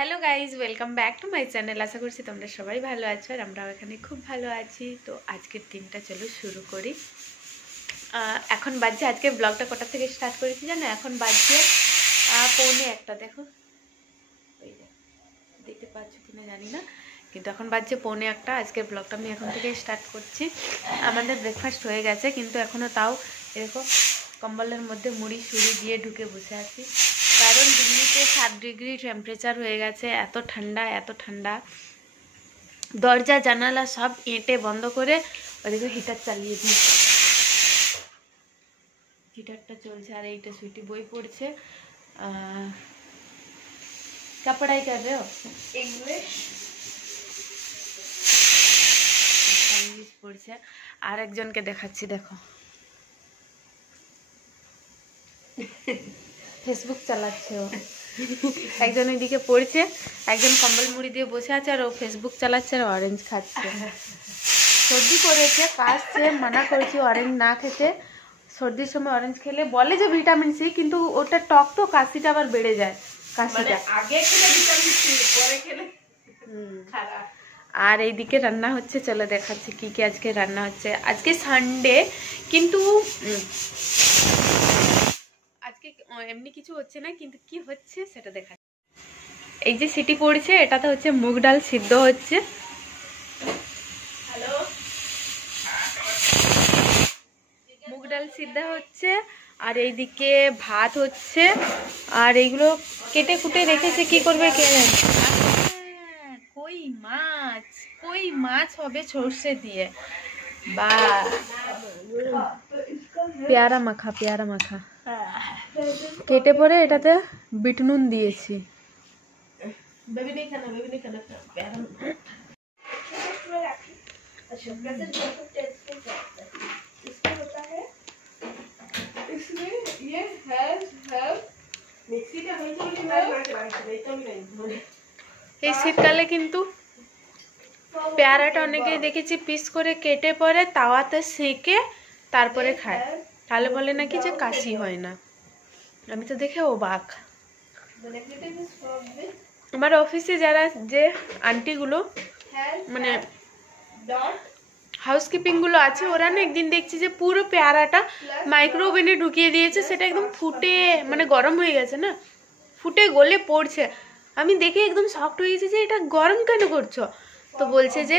Hello guys welcome back to my channel. आशा करছি তোমরা সবাই ভালো আছো আর আমরাও এখানে খুব ভালো আছি। তো আজকের দিনটা চলো শুরু করি। এখন বাজছে, আজকে ব্লগটা কটা থেকে স্টার্ট করেছি জানো? এখন বাজছে 1:45। দেখো ওই দেখতে পাচ্ছ কিনা জানি না, কিন্তু এখন বাজছে 1:45। আজকের ব্লগটা আমি এখন থেকে স্টার্ট করছি। আমাদের ব্রেকফাস্ট হয়ে গেছে, কিন্তু এখনও তাও এরকম কম্বলের মধ্যে মুড়ি সুড়ি দিয়ে ঢুকে বসে আছি, কারণ দিল্লিতে 7 ডিগ্রি টেম্পারেচার হয়ে গেছে। এত ঠান্ডা এত ঠান্ডা, দরজা জানালা সব এঁটে বন্ধ করে ওদিকে হিটার চালিয়ে দিই। হিটারটা চলছে আর এইটা সুইটি বই পড়ছে। क्या पढ़ाई कर रहे हो? इंग्लिश पढ़ছে। আর একজনকে দেখাচ্ছি, দেখো ফেসবুক চালাচ্ছে ও। একজন ওইদিকে পড়ছে, একজন কম্বল মুড়ি দিয়ে বসে আছে, আর ও ফেসবুক চালাচ্ছে আর অরেঞ্জ খাচ্ছে। সর্দি করেছে, কাশছে, মানা করেছি অরেঞ্জ না খেতে। সর্দির সময় অরেঞ্জ খেলে বলে যে ভিটামিন সি, কিন্তু ওটা টক তো কাশিটা আবার বেড়ে যায়। কাশিটা আগে খেলে ভিটামিন সি, পরে খেলে খারাপ। আর এইদিকে রান্না হচ্ছে, চলো দেখাচ্ছি কি কি আজকে রান্না হচ্ছে। আজকে সানডে, কিন্তু আজকে এমনি কিছু হচ্ছে না, কিন্তু কি হচ্ছে সেটা দেখা। এই যে সিটি পড়ছে, এটাতে হচ্ছে মুগ ডাল সিদ্ধ হচ্ছে। হ্যালো, মুগ ডাল সিদ্ধ হচ্ছে, আর এইদিকে ভাত হচ্ছে, আর এইগুলো কেটে কুটে রেখেছে, কি করবে কে জানে। কই মাছ হবে সর্ষে দিয়ে, বা পেয়ারা মাখা কেটে পরে এটাতে বিট নুন দিয়েছি। এই শীতকালে কিন্তু পেয়ারাটা অনেকেই দেখেছি পিস করে কেটে পরে তাওয়াতে সেঁকে তারপরে খায়, তাহলে বলে নাকি যে কাশি হয় না। আমি তো দেখে অবাক। আমার অফিসে যারা যে আন্টিগুলো মানে হাউসকিপিং গুলো আছে, ওরা না একদিন দেখছি যে পুরো পেয়ারাটা মাইক্রো ওভেনে ঢুকিয়ে দিয়েছে। সেটা একদম ফুটে মানে গরম হয়ে গেছে না, ফুটে গলে পড়ছে। আমি দেখে একদম শকড হয়ে গেছি যে এটা গরম কেন করছো। তো বলছে যে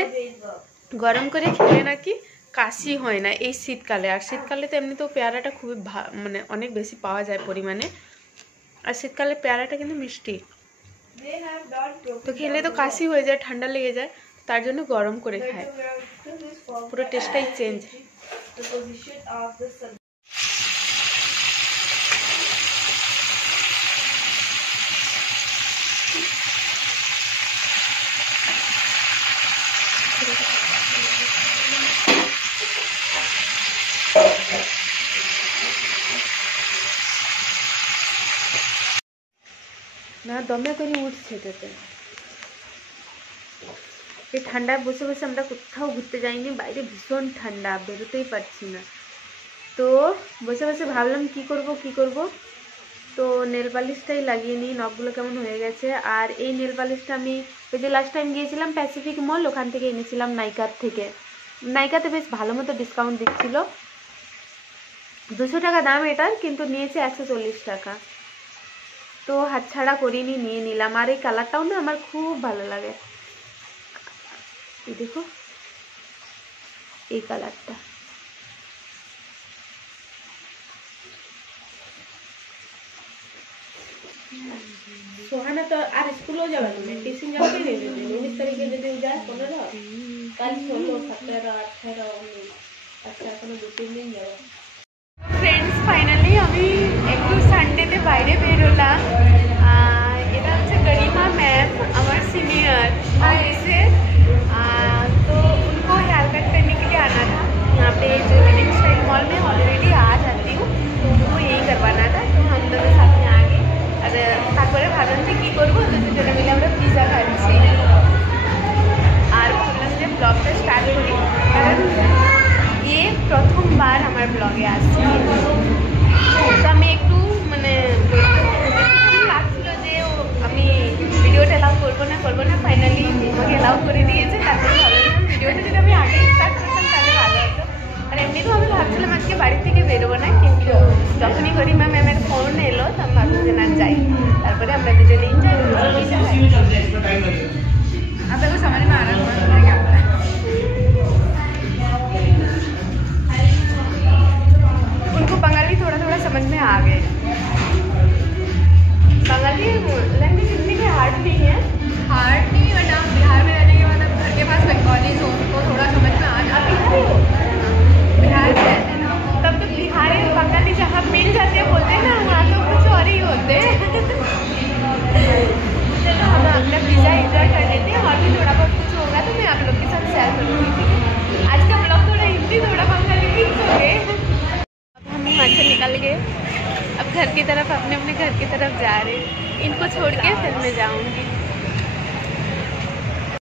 গরম করে খেলে নাকি কাশি হয় না এই শীতকালে। আর শীতকালে তো এমনি তো পেয়ারাটা খুবই মানে অনেক বেশি পাওয়া যায় পরিমাণে, আর শীতকালে পেয়ারাটা কিন্তু মিষ্টি, তো খেলে তো কাশি হয়ে যায়, ঠান্ডা লেগে যায়, তার জন্য গরম করে খায়। পুরো টেস্টটাই চেঞ্জ। না দমে করে উঠছে এটাতে। এই ঠান্ডায় বসে বসে আমরা কোথাও ঘুরতে যাইনি, বাইরে ভীষণ ঠান্ডা, বেরোতেই পারছি না। তো বসে বসে ভাবলাম কি করব। তো নেল পালিশটাই লাগিয়ে নিই, নখগুলো কেমন হয়ে গেছে। আর এই নেল পালিশটা আমি ওই যে লাস্ট টাইম গিয়েছিলাম প্যাসিফিক মল, ওখান থেকে এনেছিলাম নাইকার থেকে। নাইকাতে বেশ ভালো মতো ডিসকাউন্ট দিচ্ছিল, 200 টাকা দাম এটার, কিন্তু নিয়েছে 140 টাকা। তো হাতছাড়া করিনি, নিয়ে নিলাম। আর এই কালারটাও না আমার খুব ভালো লাগে। এই দেখো এই কালারটা, সোহানা তো আর স্কুলও যাবে না, টিউশন যাবে না। 19 তারিখে যদি যায় 15, কাল 16, 17, 18, 19, আচ্ছা এখনো 2-3 দিন যাবে। ফ্রেন্ডস ফাইনালি আমি একটু সানডেতে বাইরে বেরোলাম। এটা হচ্ছে गरिमा मैम, আমার सीनियर से। तो उनको हेयर कट करने के लिए आना था यहाँ पे जो स्टाइल मॉल में ऑलरेडी आ जाती हूँ, तो उनको यही करवाना था। तो हम दोनों साथ में आ गए, और তারপরে ভাবলাম যে কী করবো, দুজনে মিলে আমরা পিজা খাচ্ছি। আর ভাবলাম যে ব্লগটা স্টার্ট করি, কারণ ये প্রথমবার আমার ব্লগে আসছি। তো আমি একটু মানে লাগছিল যে আমি ভিডিওটা যখনই করি ম্যাম আমার ফোন এলো তো আমি ভাবলাম যে না যাই, তারপরে আমরা দুজনে এনজয় করি। आपको समझ में आ रहा है क्या हो रहा है? उनको बंगाली थोड़ा थोड़ा समझ में आ गए। बंगाली लैंग्वेज इतनी भी हार्ड नहीं है, हार्ड नहीं, बट आप बिहार में रहने के बाद आप घर के पास बंगाली तो उनको थोड़ा समझ में आ जाता है। बिहारी हो बिहार में रहते ना, तब तो बिहारी और बंगाली जहाँ मिल जाते हैं बोलते हैं ना, वहाँ तो कुछ और ही होते हैं। चलो हम अपना पिज़्ज़ा एंजॉय कर लेते हैं, और भी थोड़ा बहुत कुछ होगा तो मैं आप लोग के साथ शेयर करूँगी, ठीक है? आज का ब्लॉग थोड़ा हिंदी थोड़ा बंगाली मिक्स हो गए। अब हम वहाँ से निकल गए, अब घर की तरफ, अपने अपने घर की तरफ जा रहे हैं। इनको छोड़ के फिर मैं जाऊँगी।